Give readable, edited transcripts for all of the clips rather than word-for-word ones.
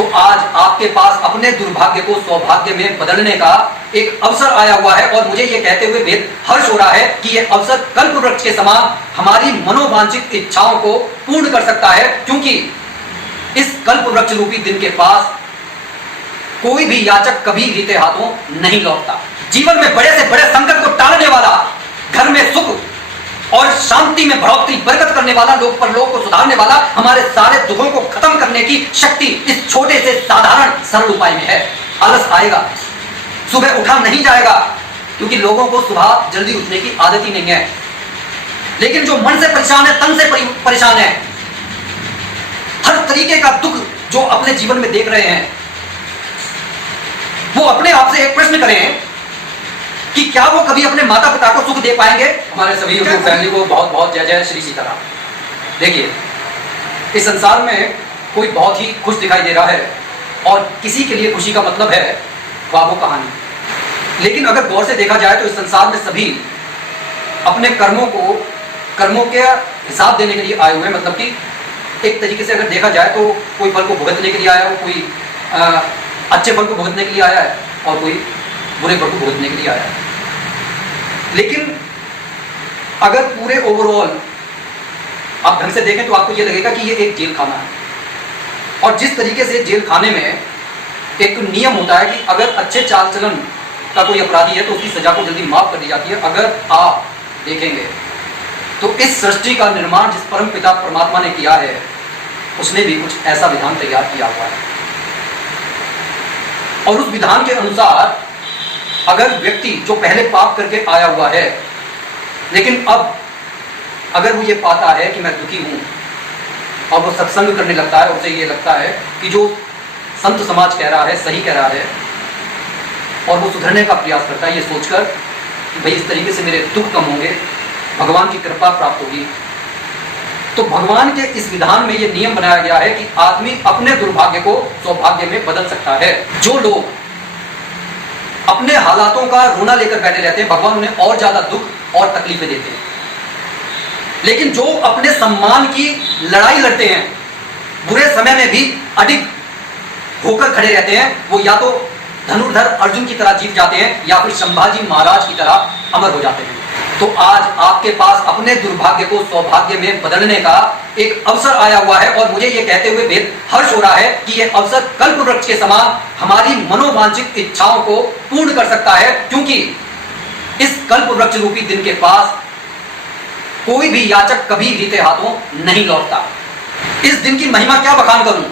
तो आज आपके पास अपने दुर्भाग्य को सौभाग्य में बदलने का एक अवसर आया हुआ है और मुझे यह कहते हुए बेहद हर्ष हो रहा है कि यह अवसर कल्प वृक्ष के समान हमारी मनोवांछित इच्छाओं को पूर्ण कर सकता है, क्योंकि इस कल्प वृक्ष रूपी दिन के पास कोई भी याचक कभी रीते हाथों नहीं लौटता। जीवन में बड़े से बड़े संकट को टालने वाला, घर में सुख और शांति में बढ़ोतरी बरकत करने वाला, लोक परलोक को सुधारने वाला, हमारे सारे दुखों को खत्म करने की शक्ति इस छोटे से साधारण सरल उपाय में है। आलस आएगा, सुबह उठा नहीं जाएगा, क्योंकि लोगों को सुबह जल्दी उठने की आदत ही नहीं है। लेकिन जो मन से परेशान है, तन से परेशान है, हर तरीके का दुख जो अपने जीवन में देख रहे हैं, वो अपने आप से एक प्रश्न करें कि क्या वो कभी अपने माता पिता को सुख दे पाएंगे। हमारे सभी यूट्यूब फैमिली को बहुत बहुत जय जय श्री सीताराम। देखिए, इस संसार में कोई बहुत ही खुश दिखाई दे रहा है और किसी के लिए खुशी का मतलब है ख्वाबों कहानी। लेकिन अगर गौर से देखा जाए तो इस संसार में सभी अपने कर्मों के हिसाब देने के लिए आए हुए हैं। मतलब कि एक तरीके से अगर देखा जाए तो कोई फल को भुगतने के लिए आया हो, कोई अच्छे फल को भुगतने के लिए आया है और कोई बुरे फल को भुगतने के लिए आया है। लेकिन अगर पूरे ओवरऑल आप ढंग से देखें तो आपको यह लगेगा कि यह एक जेल खाना है। और जिस तरीके से जेल खाने में एक नियम होता है कि अगर अच्छे चाल चलन का कोई अपराधी है तो उसकी सजा को जल्दी माफ कर दी जाती है, अगर आप देखेंगे तो इस सृष्टि का निर्माण जिस परम पिता परमात्मा ने किया है, उसने भी कुछ ऐसा विधान तैयार किया हुआ है। और उस विधान के अनुसार अगर व्यक्ति जो पहले पाप करके आया हुआ है, लेकिन अब अगर वो ये पाता है कि मैं दुखी हूं और वो सत्संग करने लगता है, उसे ये लगता है कि जो संत समाज कह रहा है सही कह रहा है, और वो सुधरने का प्रयास करता है ये सोचकर कि भाई इस तरीके से मेरे दुख कम होंगे, भगवान की कृपा प्राप्त होगी, तो भगवान के इस विधान में ये नियम बनाया गया है कि आदमी अपने दुर्भाग्य को सौभाग्य में बदल सकता है। जो लोग अपने हालातों का रोना लेकर बैठे रहते हैं, भगवान उन्हें और ज्यादा दुख और तकलीफें देते हैं। लेकिन जो अपने सम्मान की लड़ाई लड़ते हैं, बुरे समय में भी अडिग होकर खड़े रहते हैं, वो या तो धनुर्धर अर्जुन की तरह जीत जाते हैं या फिर संभाजी महाराज की तरह अमर हो जाते हैं। तो आज आपके पास अपने दुर्भाग्य को सौभाग्य में बदलने का एक अवसर आया हुआ है और मुझे ये कहते हुए बेहद हर्ष हो रहा है कि यह अवसर कल्प वृक्ष के समान हमारी मनोवांछित इच्छाओं को पूर्ण कर सकता है, क्योंकि इस कल्प वृक्ष रूपी दिन के पास कोई भी याचक कभी रीते हाथों नहीं लौटता। इस दिन की महिमा क्या बखान करूं,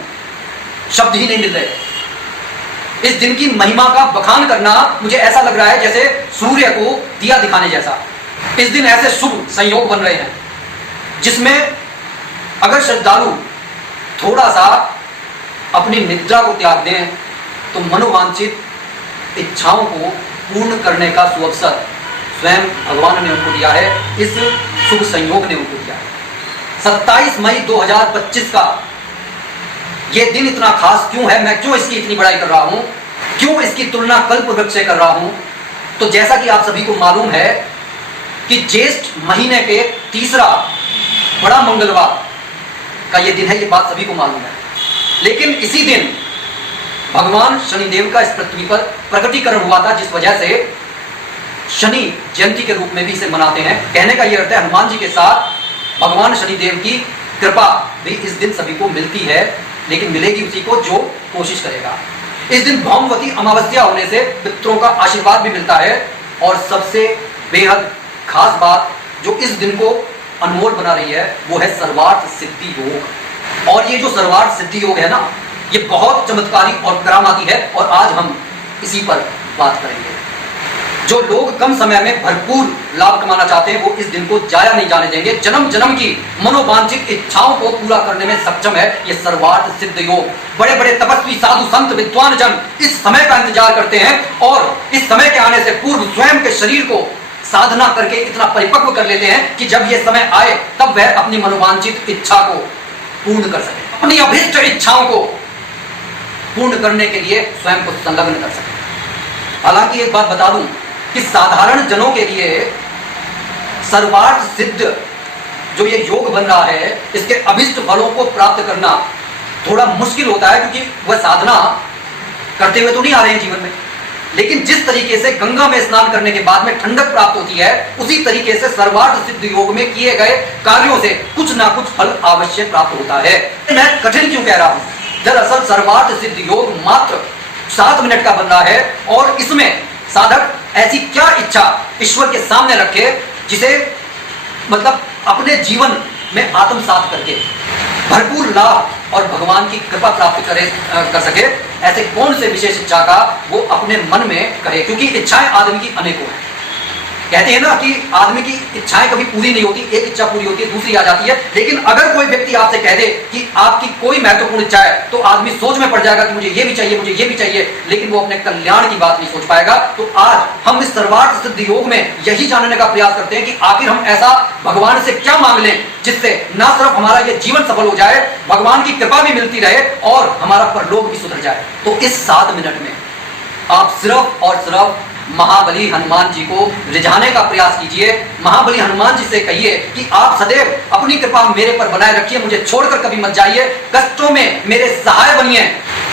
शब्द ही नहीं मिल रहे। इस दिन की महिमा का बखान करना मुझे ऐसा लग रहा है जैसे सूर्य को दिया दिखाने जैसा। इस दिन ऐसे शुभ संयोग बन रहे हैं जिसमें अगर श्रद्धालु थोड़ा सा अपनी निद्रा को त्याग दें तो मनोवांछित इच्छाओं को पूर्ण करने का सुअवसर स्वयं भगवान ने उनको दिया है, इस शुभ संयोग ने उनको दिया है। 27 मई 2025 का ये दिन इतना खास क्यों है, मैं क्यों इसकी इतनी बड़ाई कर रहा हूं, क्यों इसकी तुलना कल्प वृक्ष से कर रहा हूं? तो जैसा कि आप सभी को मालूम है कि ज्येष्ठ महीने के तीसरा बड़ा मंगलवार का ये दिन है, ये बात सभी को मालूम है। लेकिन इसी दिन भगवान शनिदेव का इस पृथ्वी पर प्रकटीकरण हुआ था, जिस वजह से शनि जयंती के रूप में भी इसे मनाते हैं। कहने का यह अर्थ है हनुमान जी के साथ भगवान शनिदेव की कृपा भी इस दिन सभी को मिलती है, लेकिन मिलेगी उसी को जो कोशिश करेगा। इस दिन भौमवती अमावस्या होने से पितरों का आशीर्वाद भी मिलता है, और सबसे बेहद खास बात जो इस दिन को अनमोल बना रही है वो है सर्वार्थ सिद्धि योग। और ये जो सर्वार्थ सिद्धि योग है ना, ये बहुत चमत्कारी और करामाती है, और आज हम इसी पर बात करेंगे। जो लोग कम समय में भरपूर लाभ कमाना चाहते हैं वो इस दिन को जाया नहीं जाने देंगे। जन्म जन्म की मनोवांछित इच्छाओं को पूरा करने में सक्षम है ये सर्वार्थ सिद्ध योग। बड़े बड़े तपस्वी साधु संत विद्वान जन इस समय का इंतजार करते हैं, और इस समय के आने से पूर्व स्वयं के शरीर को साधना करके इतना परिपक्व कर लेते हैं कि जब ये समय आए तब वह अपनी मनोवांछित इच्छा को पूर्ण कर सके, अपनी अभीष्ट इच्छाओं को पूर्ण करने के लिए स्वयं को संलग्न कर सके। हालांकि एक बात बता दूं कि साधारण जनों के लिए सर्वार्थ सिद्ध जो ये योग बन रहा है, इसके अभिष्ट फलों को प्राप्त करना थोड़ा मुश्किल होता है, क्योंकि वह साधना करते हुए तो नहीं आ रहे हैं जीवन में। लेकिन जिस तरीके से गंगा में स्नान करने के बाद में ठंडक प्राप्त होती है, उसी तरीके से सर्वार्थ सिद्ध योग में किए गए कार्यों से कुछ ना कुछ फल अवश्य प्राप्त होता है। मैं कठिन क्यों कह रहा हूं? दरअसल सर्वार्थ सिद्ध योग मात्र 7 मिनट का बन रहा है, और इसमें साधक ऐसी क्या इच्छा ईश्वर के सामने रखे जिसे मतलब अपने जीवन में आत्मसात करके भरपूर लाभ और भगवान की कृपा प्राप्त कर सके। ऐसे कौन से विशेष इच्छा का वो अपने मन में कहे, क्योंकि इच्छाएं आदमी की अनेकों हैं। कहते हैं ना कि आदमी की इच्छाएं कभी पूरी नहीं होती, एक इच्छा पूरी होती है दूसरी आ जाती है। लेकिन अगर कोई व्यक्ति आपसे कह दे कि आपकी कोई महत्वपूर्ण इच्छा है, तो आदमी सोच में पड़ जाएगा कि मुझे ये भी चाहिए, मुझे ये भी चाहिए, लेकिन वो अपने कल्याण की बात नहीं सोच पाएगा। तो आज हम इस सर्वार्थ सिद्ध योग में यही जानने का प्रयास करते हैं कि आखिर हम ऐसा भगवान से क्या मांग लें जिससे ना सिर्फ हमारा ये जीवन सफल हो जाए, भगवान की कृपा भी मिलती रहे और हमारा परलोक भी सुधर जाए। तो इस 7 मिनट में आप सिर्फ और सिर्फ महाबली हनुमान जी को रिझाने का प्रयास कीजिए। महाबली हनुमान जी से कहिए कि आप सदैव अपनी कृपा मेरे पर बनाए रखिए, मुझे छोड़कर कभी मत जाइए, कष्टों में मेरे सहाय बनिए।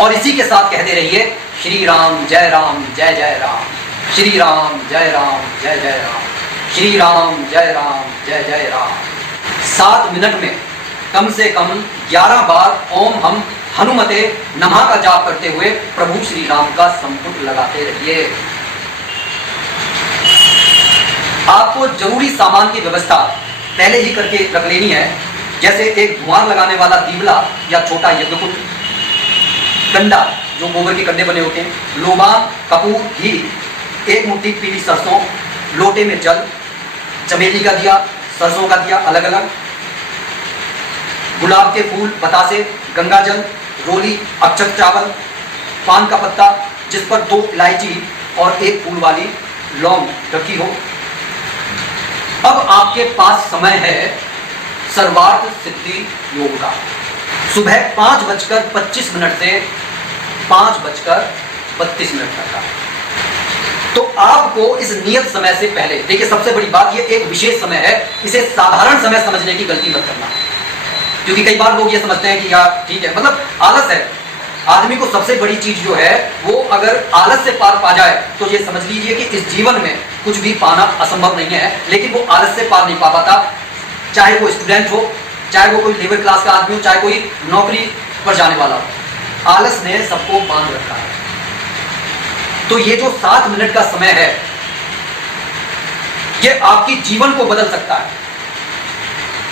और इसी के साथ कहते रहिए श्री राम जय जय राम, श्री राम जय जय राम, श्री राम जय राम। 7 मिनट में कम से कम 11 बार ओम हम हनुमते नमः का जाप करते हुए प्रभु श्री राम का संपुट लगाते रहिए। आपको जरूरी सामान की व्यवस्था पहले ही करके रख लेनी है, जैसे एक धुआं लगाने वाला दीवला या छोटा यज्ञकुंड, कंडा जो गोबर के कंडे बने होते हैं, लोबान, कपूर, घी, 1 मुट्ठी पीली सरसों, लोटे में जल, चमेली का दिया, सरसों का दिया अलग अलग, गुलाब के फूल, बतासे, गंगा जल, रोली, अक्षत चावल, पान का पत्ता जिस पर 2 इलायची और 1 फूल वाली लौंग रखी हो। अब आपके पास समय है सर्वार्थ सिद्धि योग का। सुबह 5:25 से 5:32 तक का। तो आपको इस नियत समय से पहले, देखिए सबसे बड़ी बात ये एक विशेष समय है, इसे साधारण समय समझने की गलती मत करना। क्योंकि कई बार लोग ये समझते हैं कि यार ठीक है, मतलब आलस है। आदमी को सबसे बड़ी चीज जो है वो अगर आलस से पार पा जाए तो ये समझ लीजिए कि इस जीवन में कुछ भी पाना असंभव नहीं है। लेकिन वो आलस से पार नहीं पा पाता, चाहे वो स्टूडेंट हो, चाहे वो कोई लेबर क्लास का आदमी हो, चाहे कोई नौकरी पर जाने वाला हो। आलस ने सबको बांध रखा है। तो ये जो 7 मिनट का समय है, ये आपकी जीवन को बदल सकता है।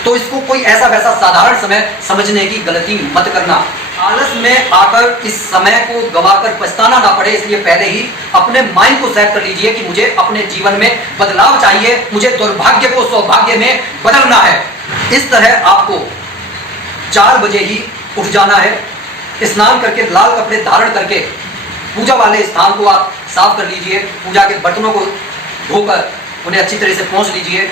तो इसको कोई ऐसा वैसा साधारण समय समझने की गलती मत करना। आलस में आकर इस समय को गवाकर पछताना ना पड़े, इसलिए पहले ही अपने माइंड को सेट कर लीजिए कि मुझे अपने जीवन में बदलाव चाहिए, मुझे दुर्भाग्य को सौभाग्य में बदलना है। इस तरह आपको 4 बजे ही उठ जाना है, स्नान करके लाल कपड़े धारण करके पूजा वाले स्थान को आप साफ कर लीजिए, पूजा के बर्तनों को धोकर उन्हें अच्छी तरह से पोंछ लीजिए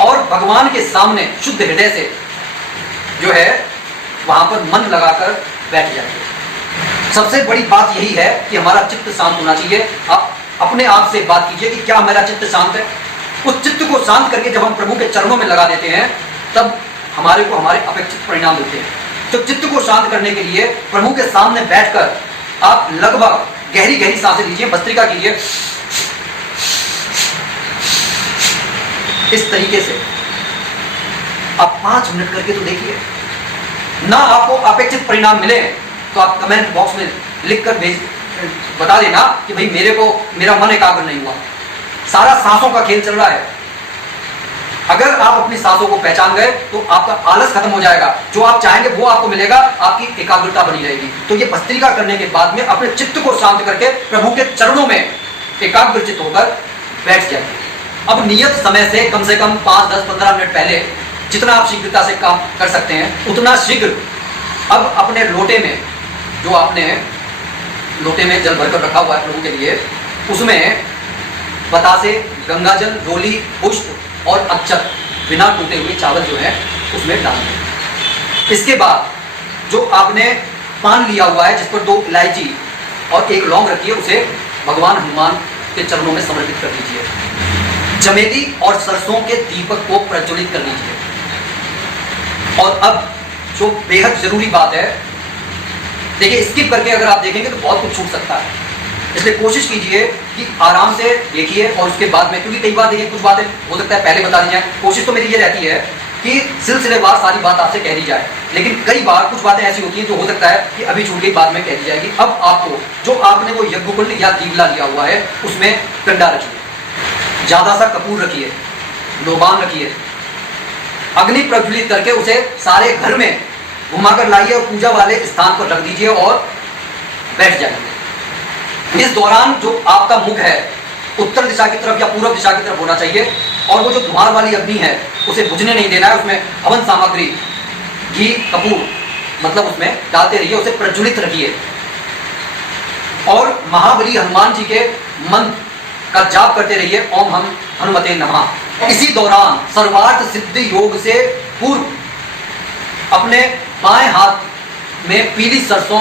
और भगवान के सामने शुद्ध हृदय से जो है वहां पर मन लगाकर बैठ जाइए। सबसे बड़ी बात यही है कि हमारा चित्त शांत होना चाहिए। आप अपने आप से बात कीजिए कि क्या मेरा चित्त शांत है। उस चित्त को शांत करके जब हम प्रभु के चरणों में लगा देते हैं, तब हमारे को हमारे अपेक्षित परिणाम मिलते हैं। तो चित्त को शांत करने के लिए प्रभु के सामने बैठकर आप लगभग गहरी गहरी सांसें लीजिए, भस्त्रिका कीजिए, इस तरीके से आप 5 मिनट करके तो देखिए। ना आपको अपेक्षित परिणाम मिले तो आप कमेंट बॉक्स में लिखकर बता देना कि भाई मेरा मन एकाग्र नहीं हुआ। सारा सांसों का खेल चल रहा है। अगर आप अपनी सांसों को पहचान गए तो आपका आलस खत्म हो जाएगा, जो आप चाहेंगे वो आपको मिलेगा, आपकी एकाग्रता बनी रहेगी। तो ये भस्त्रिका करने के बाद में अपने चित्त को शांत करके प्रभु के चरणों में एकाग्रचित होकर बैठ जाइए। अब नियत समय से कम 5, 10, 15 मिनट पहले जितना आप शीघ्रता से काम कर सकते हैं उतना शीघ्र अब अपने लोटे में, जो आपने लोटे में जल भरकर रखा हुआ है प्रभु के लिए, उसमें बतासे, गंगा जल, रोली, पुष्प और अक्षत बिना टूटे हुए चावल जो है उसमें डाल दें। इसके बाद जो आपने पान लिया हुआ है जिस पर 2 इलायची और 1 लौंग रखी है, उसे भगवान हनुमान के चरणों में समर्पित कर दीजिए। चमेली और सरसों के दीपक को प्रज्वलित कर लीजिए। और अब जो बेहद जरूरी बात है देखिए, स्किप करके अगर आप देखेंगे तो बहुत कुछ छूट सकता है, इसलिए कोशिश कीजिए कि आराम से देखिए और उसके बाद में, क्योंकि कई बार देखिए कुछ बातें हो सकता है पहले बता दी जाए। कोशिश तो मेरी ये रहती है कि सिलसिलेवार सारी बात आपसे कह दी जाए, लेकिन कई बार कुछ बातें ऐसी होती हैं जो हो सकता है कि अभी छूट गई, बाद में कह दी जाएगी। अब आपको जो आपने वो यज्ञकुंड या दीवला लिया हुआ है उसमें कंडा रखिए, ज्यादा सा कपूर रखिए, लोबान रखिए, अग्नि प्रज्वलित करके उसे सारे घर में घुमाकर लाइए और पूजा वाले स्थान पर रख दीजिए और बैठ जाइए। इस दौरान जो आपका मुख है उत्तर दिशा की तरफ या पूर्व दिशा की तरफ होना चाहिए, और वो जो धुआं वाली अग्नि है उसे बुझने नहीं देना है। उसमें हवन सामग्री, घी, कपूर मतलब उसमें डालते रहिए, उसे प्रज्वलित रखिए और महाबली हनुमान जी के मंत्र का जाप करते रहिए, ओम हम हनुमते नमः। इसी दौरान सर्वार्थ सिद्धि योग से पूर्व अपने बाएं हाथ में पीली सरसों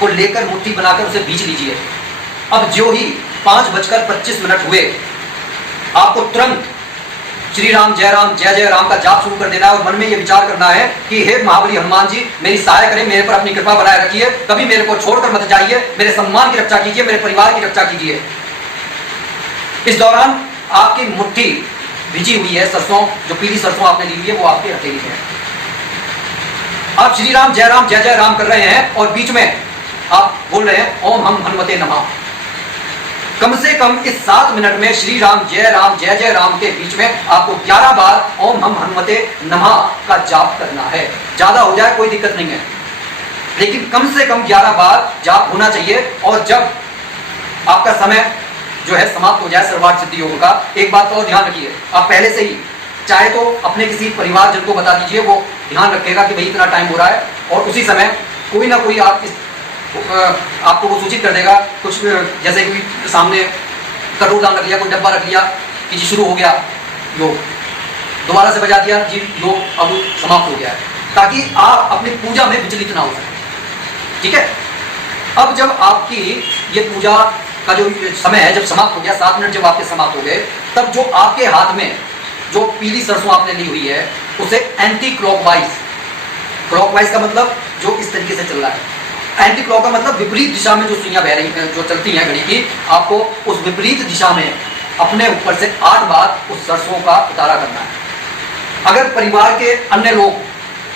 को लेकर मुट्ठी बनाकर उसे बीच लीजिए। अब जो ही 5:25 हुए, आपको तुरंत श्री राम जय राम का जाप शुरू कर देना है और मन में यह विचार करना है कि हे महाबली हनुमान जी, मेरी सहायता करें, मेरे पर अपनी कृपा बनाए रखिए, कभी मेरे को छोड़कर मत जाइए, मेरे सम्मान की रक्षा कीजिए, मेरे परिवार की रक्षा कीजिए। इस दौरान आपकी मुट्ठी भिजी हुई है, सरसों, जो पीली सरसों आपने ली हुई है वो आपकी हथेली है। आप श्री राम जय राम कर रहे हैं और बीच में आप बोल रहे हैं ओम हम हनुमते नमः। कम से कम इस 7 मिनट में श्री राम जय राम के बीच में आपको 11 बार ओम हम हनुमते नमः का जाप करना है। ज्यादा हो जाए कोई दिक्कत नहीं है, लेकिन कम से कम 11 बार जाप होना चाहिए। और जब आपका समय जो है समाप्त हो जाए सर्वार्थ सिद्धि योग का, एक बात और ध्यान रखिए, आप पहले से ही चाहे तो अपने किसी परिवारजन को बता दीजिए, वो ध्यान रखेगा कि भाई इतना टाइम हो रहा है, और उसी समय कोई ना कोई आपको वो सूचित कर देगा। कुछ जैसे कि सामने कटोरदान रख लिया, कोई डब्बा रख लिया कि जी शुरू हो गया योग, दोबारा से बजा दिया जी योग अब समाप्त हो गया है, ताकि आप अपनी पूजा में विचलित ना हो सके। ठीक है, अब जब आपकी ये पूजा का जो समय है जब समाप्त हो गया, 7 मिनट जब आपके समाप्त हो गए, तब जो आपके हाथ में जो पीली सरसों आपने ली हुई है उसे एंटी क्लॉकवाइज का मतलब जो इस तरीके से चल रहा है, एंटी क्लॉक का मतलब विपरीत दिशा में जो सुइयां बह रही हैं, जो चलती हैं घड़ी की, आपको उस विपरीत दिशा में अपने ऊपर से 8 बार उस सरसों का उतारा करना है। अगर परिवार के अन्य लोग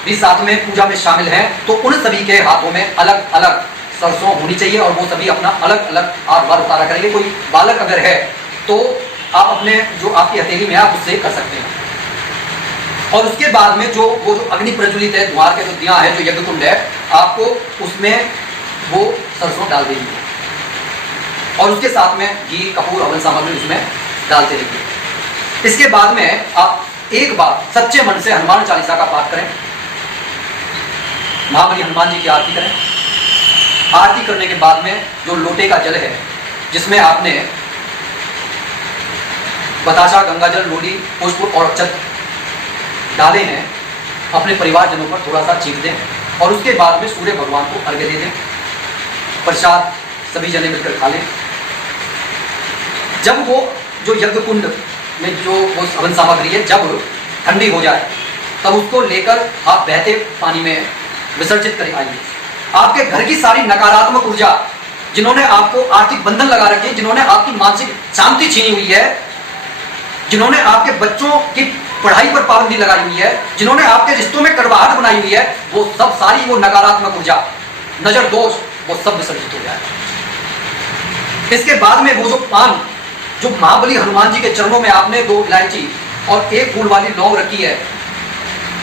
भी साथ में पूजा में शामिल हैं तो उन सभी के हाथों में अलग अलग सरसों होनी चाहिए और वो सभी अपना अलग अलग 8 बार उतारा करेंगे। कोई बालक अगर है तो आप अपने जो आपकी हथेली में आप उससे कर सकते हैं। और उसके बाद में जो अग्नि प्रज्वलित है, द्वार के जो दिया है, जो यज्ञकुंड है, आपको उसमें वो सरसों डाल देनी है और उसके साथ में घी, कपूर, हवन सामग्री उसमें डालते रहिए। इसके बाद में आप एक बार सच्चे मन से हनुमान चालीसा का पाठ करें, महाबली हनुमान जी की आरती करें। आरती करने के बाद में जो लोटे का जल है जिसमें आपने बताशा, गंगाजल, लोली, पुष्प और अक्षत डाले हैं, अपने परिवारजनों पर थोड़ा सा छींट दें और उसके बाद में सूर्य भगवान को अर्घ्य दे दें। प्रसाद सभी जने मिलकर खा लें। जब वो जो यज्ञकुंड में जो वो हवन सामग्री है जब ठंडी हो जाए तब उसको लेकर आप बहते पानी में विसर्जित करें। आइए, आपके घर की सारी नकारात्मक ऊर्जा, जिन्होंने आपको आर्थिक बंधन लगा रखे, जिन्होंने आपकी मानसिक शांति छीनी हुई है, जिन्होंने आपके बच्चों की पढ़ाई पर पाबंदी लगाई हुई है, जिन्होंने आपके रिश्तों में कड़वाहट बनाई हुई है, वो सब सारी वो नकारात्मक ऊर्जा, नजर दोष, वो सब विसर्जित हो जाए। इसके बाद में वो जो पान, जो महाबली हनुमान जी के चरणों में आपने 2 इलायची और 1 फूल वाली लौंग रखी है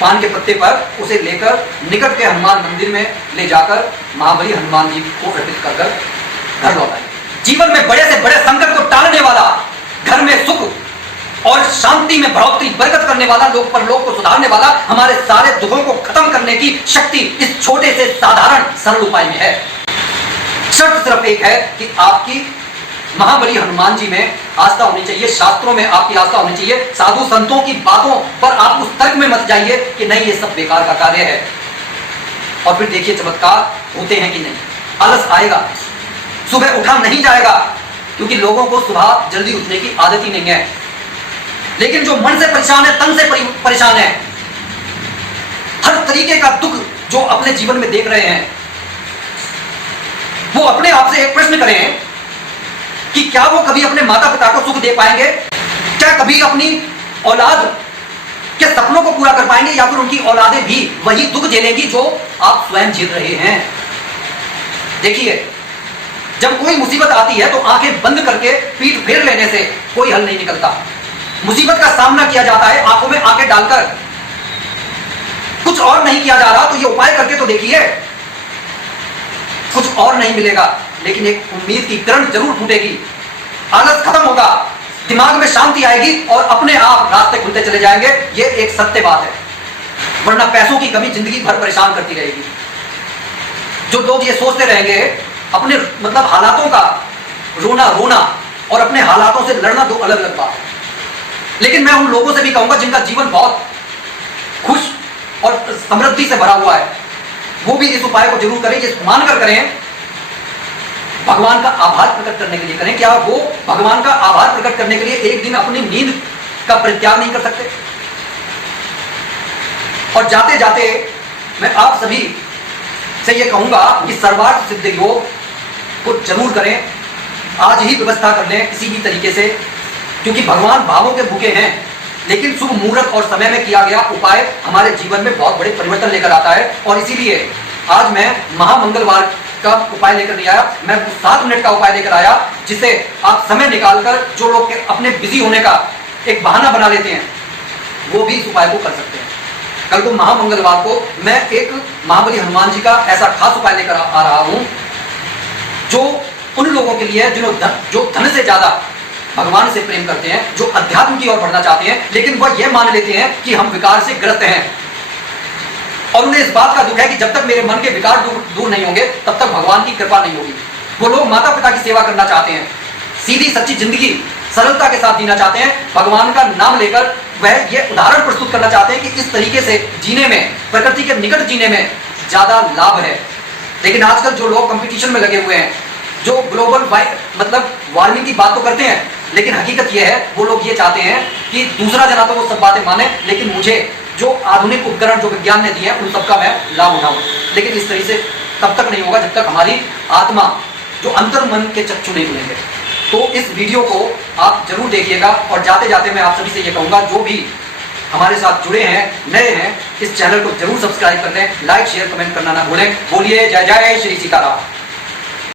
पान के पत्ते पर, उसे लेकर निकट के हनुमान मंदिर में ले जाकर महाबली हनुमान जी को अर्पित कर घर लौटाएं। जीवन में बड़े से बड़े संकट को टालने वाला, घर में सुख और शांति में बढ़ोतरी, बरकत करने वाला, लोक परलोक को सुधारने वाला, हमारे सारे दुखों को खत्म करने की शक्ति इस छोटे से साधारण सरल उपाय में है। शर्त सिर्फ एक है कि आपकी महाबली हनुमान जी में आस्था होनी चाहिए, शास्त्रों में आपकी आस्था होनी चाहिए। साधु संतों की बातों पर आप उस तर्क में मत जाइए कि नहीं ये सब बेकार का कार्य है, और फिर देखिए चमत्कार होते हैं कि नहीं। आलस आएगा, सुबह उठा नहीं जाएगा, क्योंकि लोगों को सुबह जल्दी उठने की आदत ही नहीं है। लेकिन जो मन से परेशान है, तन से परेशान है, हर तरीके का दुख जो अपने जीवन में देख रहे हैं, अपने आप से एक प्रश्न करें कि क्या वो कभी अपने माता पिता को सुख दे पाएंगे? क्या कभी अपनी औलाद के सपनों को पूरा कर पाएंगे? या फिर उनकी औलादें भी वही दुख झेलेंगी जो आप स्वयं झेल रहे हैं? देखिए, जब कोई मुसीबत आती है तो आंखें बंद करके पीठ फेर लेने से कोई हल नहीं निकलता। मुसीबत का सामना किया जाता है आंखों में आंखें डालकर। कुछ और नहीं किया जा रहा तो ये उपाय करके तो देखिए। कुछ और नहीं मिलेगा, लेकिन एक उम्मीद की किरण जरूर फूटेगी, आलस खत्म होगा, दिमाग में शांति आएगी और अपने आप रास्ते खुलते चले जाएंगे। ये एक सत्य बात है, वरना पैसों की कमी जिंदगी भर परेशान करती रहेगी। जो लोग ये सोचते रहेंगे, अपने मतलब हालातों का रोना और अपने हालातों से लड़ना दो अलग अलग बात है। लेकिन मैं उन लोगों से भी कहूंगा जिनका जीवन बहुत खुश और समृद्धि से भरा हुआ है, वो भी इस उपाय को जरूर करें। ये मानकर करें, भगवान का आभार प्रकट करने के लिए करें। क्या वो भगवान का आभार प्रकट करने के लिए एक दिन अपनी नींद का परित्याग नहीं कर सकते? और जाते जाते मैं आप सभी से ये कहूंगा कि सर्वार्थ सिद्ध योग को जरूर करें। आज ही व्यवस्था कर लें किसी भी तरीके से, क्योंकि भगवान भावों के भूखे हैं, लेकिन शुभ मुहूर्त और समय में किया गया उपाय हमारे जीवन में बहुत बड़े परिवर्तन लेकर आता है। और इसीलिए आज मैं महामंगलवार का उपाय लेकर नहीं आया, मैं 7 मिनट का उपाय लेकर आया, जिसे आप समय निकालकर जो लोग अपने बिजी होने का एक बहाना बना लेते हैं, वो भी इस उपाय को कर सकते हैं। कल को महामंगलवार को मैं एक महाबली हनुमान जी का ऐसा खास उपाय लेकर आ रहा हूं, जो उन लोगों के लिए जो धन से ज्यादा भगवान से प्रेम करते हैं, जो अध्यात्म की ओर बढ़ना चाहते हैं, लेकिन वह यह मान लेते हैं कि हम विकार से ग्रस्त हैं और उन्हें इस बात का दुख है कि जब तक मेरे मन के विकार दूर नहीं होंगे तब तक भगवान की कृपा नहीं होगी। वो लोग माता पिता की सेवा करना चाहते हैं, सीधी सच्ची जिंदगी सरलता के साथ जीना चाहते हैं, भगवान का नाम लेकर वह ये उदाहरण प्रस्तुत करना चाहते हैं कि इस तरीके से जीने में, प्रकृति के निकट जीने में ज्यादा लाभ है। लेकिन आजकल जो लोग कंपटीशन में लगे हुए हैं, जो ग्लोबल मतलब वार्मिंग की बात तो करते हैं, लेकिन हकीकत यह है वो लोग ये चाहते हैं कि दूसरा जना तो वो सब बातें माने, लेकिन मुझे जो आधुनिक उपकरण जो विज्ञान ने दिए हैं उन सबका मैं लाभ उठाऊं। लेकिन इस तरीके से तब तक नहीं होगा जब तक हमारी आत्मा, जो अंतर मन के चक्षु नहीं खुलेंगे। तो इस वीडियो को आप जरूर देखिएगा। और जाते जाते मैं आप सभी से ये कहूंगा, जो भी हमारे साथ जुड़े हैं, नए हैं, इस चैनल को जरूर सब्सक्राइब कर लें, लाइक शेयर कमेंट करना ना भूलें। बोलिए जय जय श्री सीताराम।